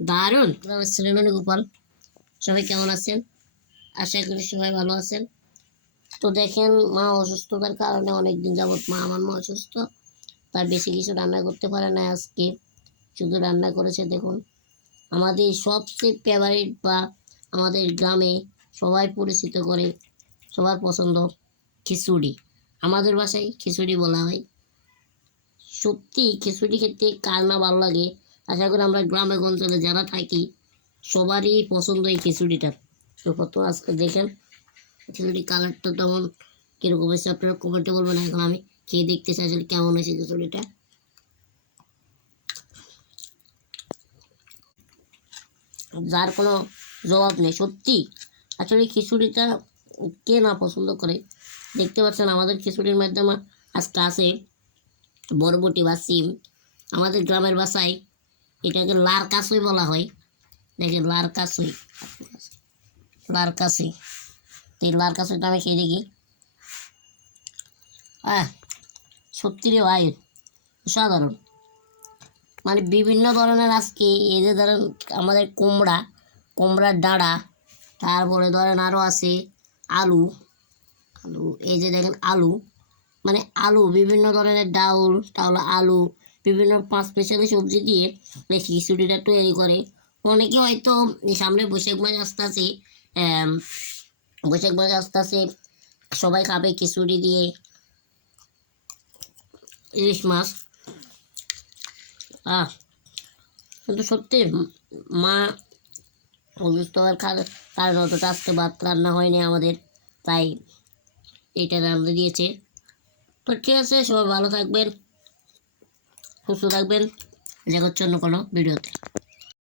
দারুণ। আমার শ্রেণী গোপাল, সবাই কেমন আছেন? আশা করি সবাই ভালো আছেন। তো দেখেন, মা অসুস্থতার কারণে অনেকদিন যাবৎ আমার মা অসুস্থ, তাই বেশি কিছু রান্না করতে পারে না। আজকে শুধু রান্না করেছে দেখুন আমাদের সবচেয়ে ফেভারিট বা আমাদের গ্রামে সবাই পরিচিত করে, সবার পছন্দ খিচুড়ি। আমাদের বাসায় খিচুড়ি বলা হয়। সত্যি খিচুড়ি খেতে কার না ভালো লাগে। আশা করি আমরা গ্রামে গঞ্জলে যারা থাকি সবারই পছন্দ এই খিচুড়িটা। তো কত আজকে দেখেন খিচুড়ি কালারটা তেমন কীরকম হয়েছে আপনারা কমেন্টে বলবেন। এখন আমি খেয়ে দেখতে চাই আসলে কেমন হয়েছে খিচুড়িটা। যার কোনো জবাব নেই সত্যি। আসলে খিচুড়িটা কে না পছন্দ করে। দেখতে পাচ্ছেন আমাদের খিচুড়ির মাধ্যমে আজকে আছে বরবটি বা সিম। আমাদের গ্রামের বাসায় এটাকে লার কাসই বলা হয়। দেখেন লার কাসই, লার কাসই। তো এই লার কাসইটা আমি খেয়ে দেখি। সত্যি রে ভাই, অসাধারণ। মানে বিভিন্ন ধরনের আজকে এই যে ধরেন আমাদের কুমড়ার ডাঁড়া, তারপরে ধরেন আরও আছে আলু। আলু এই যে দেখেন আলু, মানে আলু বিভিন্ন ধরনের ডাউল তাহলে আলু বিভিন্ন পাঁচ স্পেশালি সবজি দিয়ে এই খিচুড়িটা তৈরি করে। অনেকে হয়তো সামনে বৈশাখ মাস আসতে আছে, বৈশাখ মাস আসতে আছে, সবাই খাবে খিচুড়ি দিয়ে ইলিশ মাছ। কিন্তু সত্যি মা অসুস্থ হওয়ার কারণ অতটা আজকে ভাত রান্না হয়নি আমাদের, তাই এইটা রান্না দিয়েছে। তো ঠিক আছে, সবাই ভালো থাকবেন, সুস্থ থাকবেন। দেখা হচ্ছে অন্য কোনো ভিডিওতে।